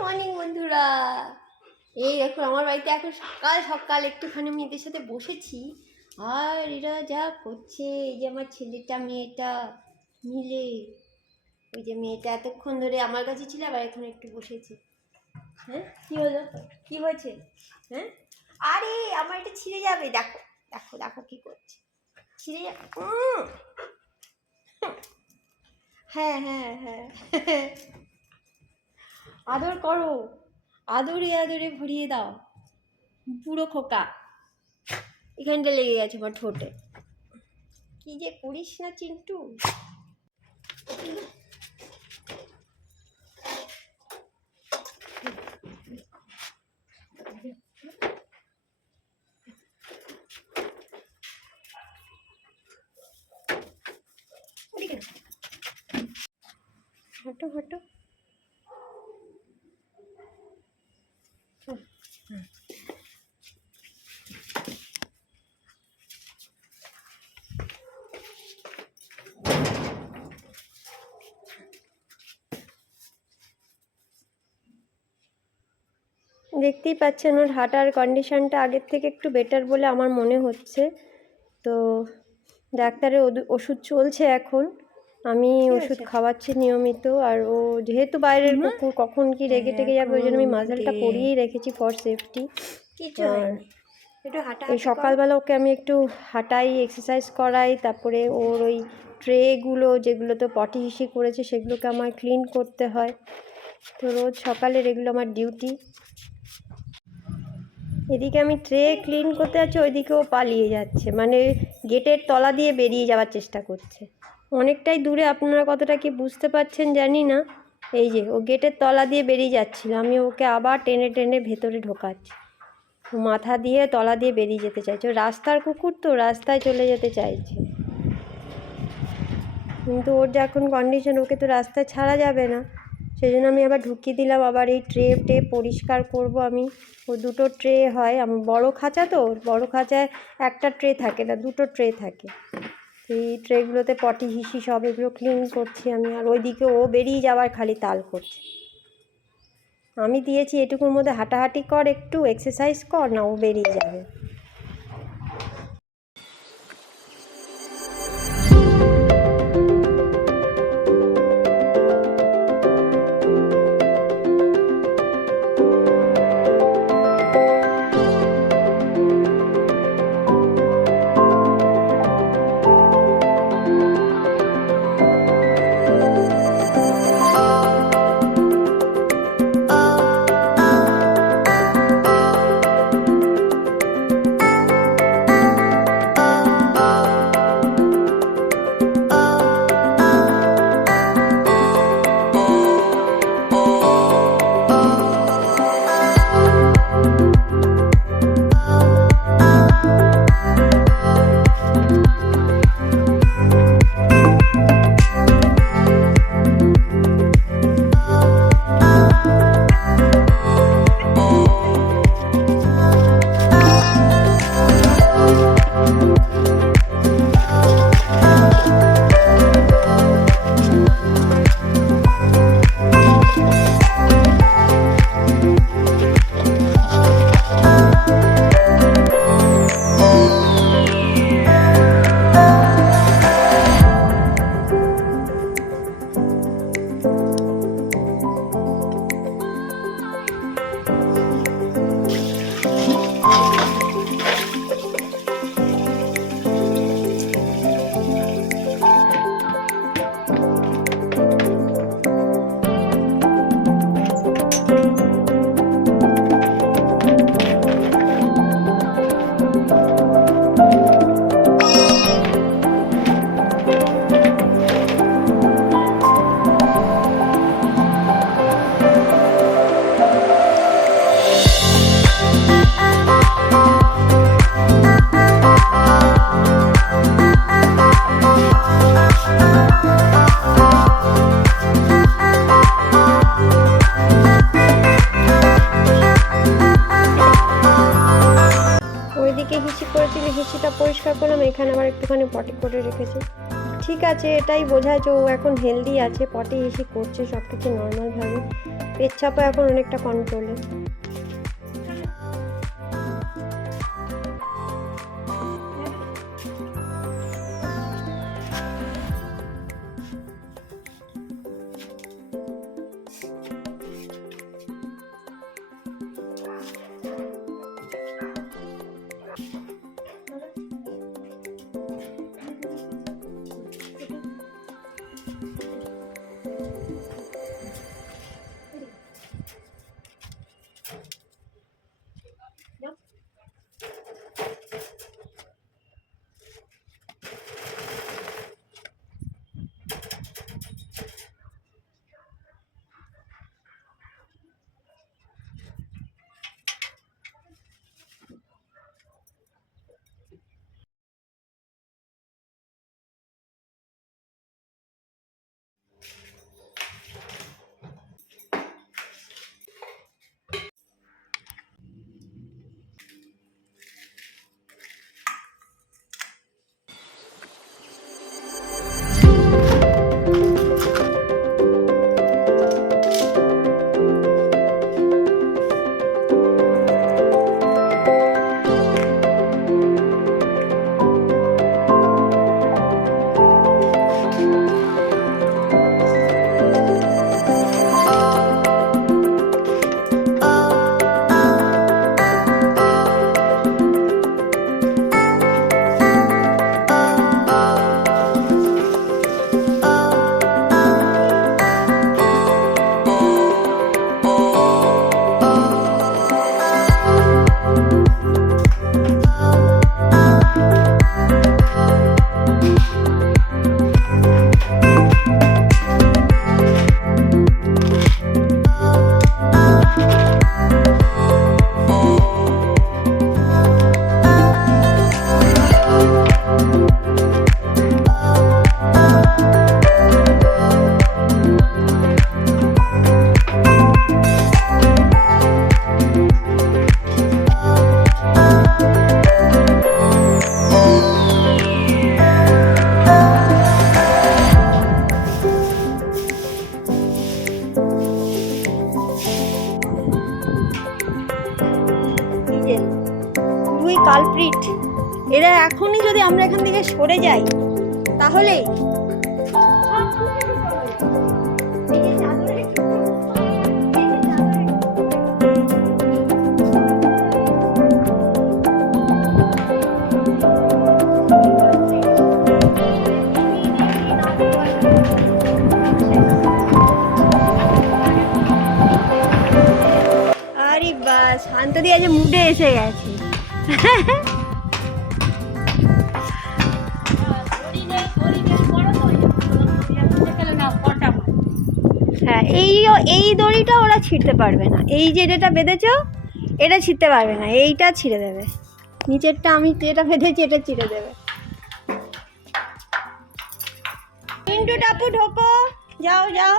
Morning বন্ধুরা, এই দেখো আমার বাড়িতে এখন সকাল সকাল একটুখানি আমি এদের সাথে বসেছি আর এরা যা করছে। এই যে আমার ছেলেটা মেয়েটা মিলে, ওই যে মেয়েটা এতক্ষণ ধরে আমার কাছে ছিল, আবার এখন একটু বসেছে। হ্যাঁ কি হলো, কি হয়েছে? হ্যাঁ আরে আমার এটা ছিঁড়ে যাবে, দেখো দেখো দেখো কি করছে, ছিঁড়ে যাবে। হ্যাঁ হ্যাঁ হ্যাঁ আদর করো, আদরে আদরে ভরিয়ে দাও পুরো খোকা। এখানটা লেগে গেছে আমার ঠোঁটে, কি যে করিস না চিন্টু। হাঁটো হাঁটো, দেখতেই পাচ্ছেন ওর হাঁটার কন্ডিশনটা আগের থেকে একটু বেটার বলে আমার মনে হচ্ছে। তো ডাক্তারের ওষুধ চলছে এখন, আমি ওষুধ খাওয়াচ্ছি নিয়মিত। আর ও যেহেতু বাইরের কুকুর কখন কি রেগে টেগে যাবে, ওই জন্য আমি মাজালটা পরিয়েই রেখেছি ফর সেফটি। এই সকালবেলা ওকে আমি একটু হাঁটাই, এক্সারসাইজ করাই, তারপরে ওর ওই ট্রেগুলো যেগুলোতে পটি হিসি করেছে সেগুলোকে আমার ক্লিন করতে হয়। তো রোজ সকালের এগুলো আমার ডিউটি। এদিকে আমি ট্রে ক্লিন করতে যাচ্ছি, ওইদিকে ও পালিয়ে যাচ্ছে, মানে গেটের তলা দিয়ে বেরিয়ে যাওয়ার চেষ্টা করছে। অনেকটাই দূরে, আপনারা কতটা কি বুঝতে পারছেন জানি না। এই যে ও গেটের তলা দিয়ে বেরিয়ে যাচ্ছিল, আমি ওকে আবার টেনে টেনে ভেতরে ঢোকাচ্ছি। ও মাথা দিয়ে তলা দিয়ে বেরিয়ে যেতে চাইছে, ও রাস্তার কুকুর তো রাস্তায় চলে যেতে চাইছে, কিন্তু ওর যখন কন্ডিশন, ওকে তো রাস্তায় ছাড়া যাবে না। সেই জন্য আমি আবার ঢুকিয়ে দিলাম। আবার এই ট্রে পরিষ্কার করব আমি। ও দুটো ট্রে হয়, আমার বড় খাঁচা তো, বড় খাঁচায় একটা ট্রে থাকে না, দুটো ট্রে থাকে। এই ট্রেগুলোতে পটি হিসি সব এগুলো ক্লিন করছি আমি। আর ওইদিকে ও বেরিয়ে যাওয়ার খালি তাল করছে। আমি দিয়েছি এটুকুর মধ্যে হাঁটাহাঁটি কর, একটু এক্সারসাইজ কর, না ও বেরিয়ে যাবে। হিসি করেছিল, হিসিটা পরিষ্কার করলাম, এখানে আবার একটুখানি পটি করে রেখেছি। ঠিক আছে, এটাই বোঝায় যে ও এখন হেলদি আছে, পটি হিসি করছে, সব কিছু নর্মালভাবে। পেচ্ছাপও এখন অনেকটা কন্ট্রোলে। কালপ্রিট এরা এখনই যদি আমরা এখান থেকে সরে যাই তাহলে আরে বাস শান্তদি আজ মুডে এসে গেছে। হ্যাঁ এই দড়িটা ওরা ছিঁড়তে পারবে না, এই যে যেটা বেঁধেছো এটা ছিঁড়তে পারবে না, এইটা ছিঁড়ে দেবে, নিচেরটা আমি যেটা বেঁধেছি এটা ছিঁড়ে দেবে। পিন্টু টাপু ঢোকো, যাও যাও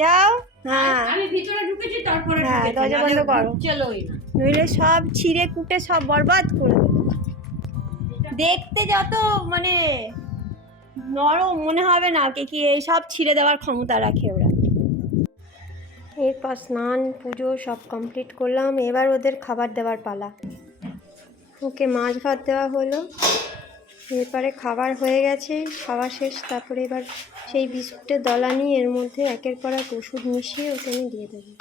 যাও। হ্যাঁ আমি ভিতরে ঢুকেছি তারপরে হ্যাঁ দরজা বন্ধ করো, চলোই না নইলে সব ছিঁড়ে কুটে সব বরবাদ করে দেবে। দেখতে যত মানে নরম মনে হবে না কি এই সব ছিঁড়ে দেওয়ার ক্ষমতা রাখে ওরা। এরপর স্নান পুজো সব কমপ্লিট করলাম, এবার ওদের খাবার দেওয়ার পালা। ওকে মাছ ভাত দেওয়া হলো, এরপরে খাবার হয়ে গেছে, খাওয়া শেষ। তারপরে এবার সেই বিস্কুটের দলা নিয়ে এর মধ্যে একের পর এক ওষুধ মিশিয়ে ওকে আমি দিয়ে দেবো।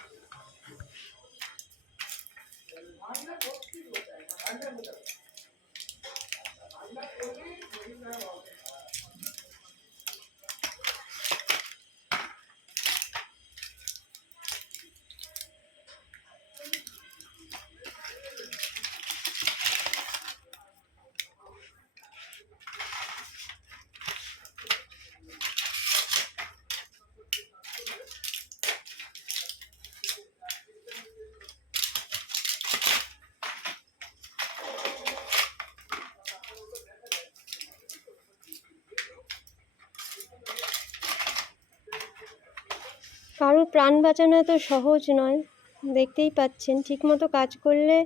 কারোর প্রাণ বাঁচানো এত সহজ নয়, দেখতেই পাচ্ছেন। ঠিকমতো কাজ করলে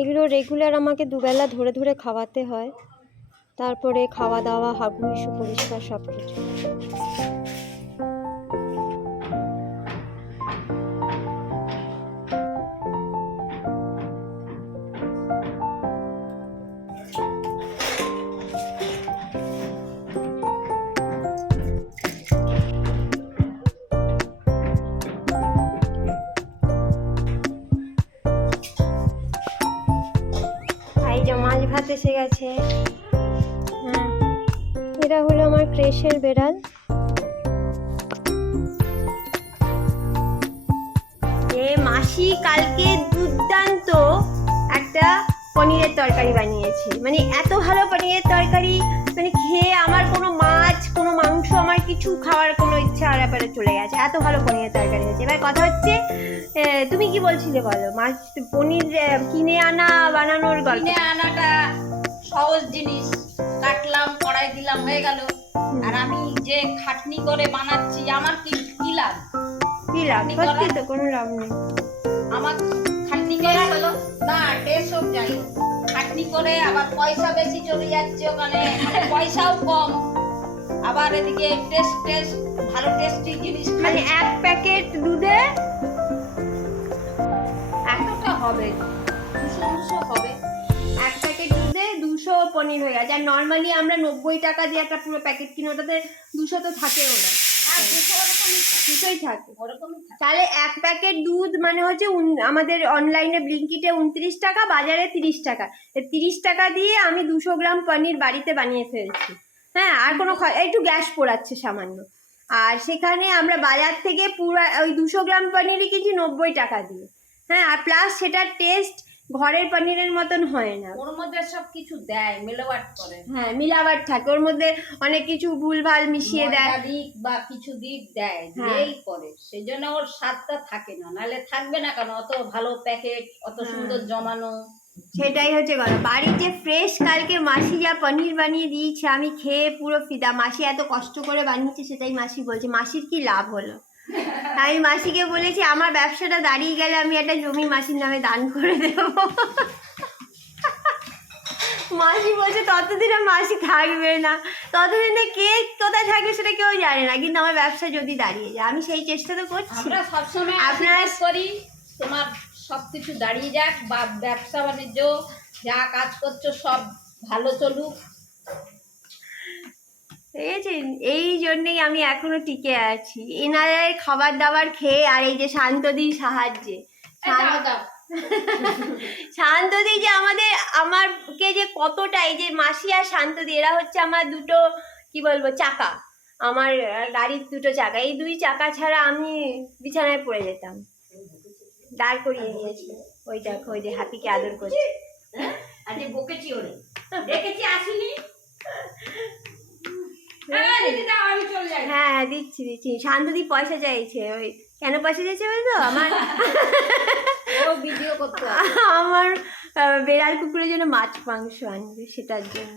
এগুলো রেগুলার আমাকে দুবেলা ধরে ধরে খাওয়াতে হয়, তারপরে খাওয়া দাওয়া হাগু ইস্যু পরিষ্কার সব কিছু। এসে গেছে। হ্যাঁ, এটা হলো আমার ক্রেশের বেড়াল। মাসি কালকে দুর্দান্ত একটা পনিরের তরকারি বানিয়েছি, মানে এত ভালো পনিরের তরকারি, মানে খেয়ে আমার কোনো মাছ কোনো মাংস আমার কিছু খাওয়ার কোনো ইচ্ছা আর ব্যাপারে চলে গেছে, এত ভালো পনিরের তরকারি হয়েছে। এবার কথা হচ্ছে তুমি কি বলছিলে বলো, মাছ পনির কিনে আনা বানানোর গল্প। কিনে আনাটা সহজ জিনিস, কাটলাম কড়াই দিলাম হয়ে গেল। আর আমি যে খাটনি করে বানাচ্ছি আমার কি লাভ? কি লাভ? সত্যি তো কোনো লাভ নেই। আমার খাটনি করে হলো না, টেস্ট হোক যাই হোক, খাটনি করে আবার পয়সা বেশি চলে যাচ্ছে ওখানে, পয়সাও কম, আবার এদিকে টেস্ট ভালো টেস্টি জিনিস মানে এক প্যাকেট দুধে একটা হবে 200 হবে, এক প্যাকেট দুধে 200 পনির হয়ে গেছে। আর নর্মালি আমরা 90 টাকা দিয়ে একটা পুরো প্যাকেট কিনে, ওটাতে 200 তো থাকেও না, আর 200ই থাকে। ওরকমই থাকে। তাহলে এক প্যাকেট দুধ মানে হচ্ছে আমাদের অনলাইনে ব্লিঙ্কিটে 29 টাকা, বাজারে 30 টাকা। 30 টাকা দিয়ে আমি 200 গ্রাম পনির বাড়িতে বানিয়ে ফেলছি। হ্যাঁ, আর কোনো একটু গ্যাস পোড়াচ্ছে সামান্য। আর সেখানে আমরা বাজার থেকে পুরো ওই 200 গ্রাম পনিরই কিনছি 90 টাকা দিয়ে। হ্যাঁ, আর প্লাস সেটার টেস্ট ঘরের পনিরের মতন হয় না, ওর মধ্যে সব কিছু দেয়, মেলাওয়াট করে। হ্যাঁ, মিলাওয়াট থাকে ওর মধ্যে, অনেক কিছু ভুলভাল মিশিয়ে দেয় দিক বা কিছু দিক দেয়, হ্যাঁ। দিয়েই করে, সেজন্য ওর স্বাদটা থাকে না, নাহলে থাকবে না কেন? অত ভালো প্যাকেট, অত সুন্দর জমানো। সেটাই হচ্ছে কথা। বাড়ির যে ফ্রেশ কালকে মাসি যা পনির বানিয়ে দিয়েছে, আমি খেয়ে পুরো ফিদা। মাসি এত কষ্ট করে বানিয়েছে, সেটাই মাসি বলছে মাসির কি লাভ হলো। আমি মাসিকে বলেছি আমার ব্যবসাটা দাঁড়িয়ে গেলে আমি একটা জমি মাসির নামে দান করে দেব। মাসি বলছে ততদিনে মাসি থাকবে না, ততদিনে কে কোথায় থাকবে সেটা কেউ জানে না, কিন্তু আমার ব্যবসা যদি দাঁড়িয়ে যায়, আমি সেই চেষ্টা তো করছি। আমরা সবসময় আপনারা করি তোমার সবকিছু দাঁড়িয়ে যাক, বা ব্যবসা বাণিজ্য যা কাজ করছো সব ভালো চলুক। ঠিক আছে, এই জন্যেই আমি এখনো টিকে আছি এনাদের খাবার দাবার খেয়ে, আর এই যে শান্তদির সাহায্যে। শান্তদি যে আমাকে যে কতটা, এই যে মাসি আর শান্তদি এরা হচ্ছে আমার দুটো কি বলবো চাকা, আমার গাড়ির দুটো চাকা। এই দুই চাকা ছাড়া আমি বিছানায় পড়ে যেতাম। দাঁড় করিয়ে নিয়েছি, ওই দেখো ওই যে হাতিকে আদর করছে। আজকে বকেছি ওরে, দেখেছি আসিনি। হ্যাঁ, দিচ্ছি। শান্তদি পয়সা চাইছে, ওই কেন পয়সা চাইছে বলতো, আমার ভিডিও করতে আমার বেড়াল কুকুরের জন্য মাছ মাংস আনবে, সেটার জন্য।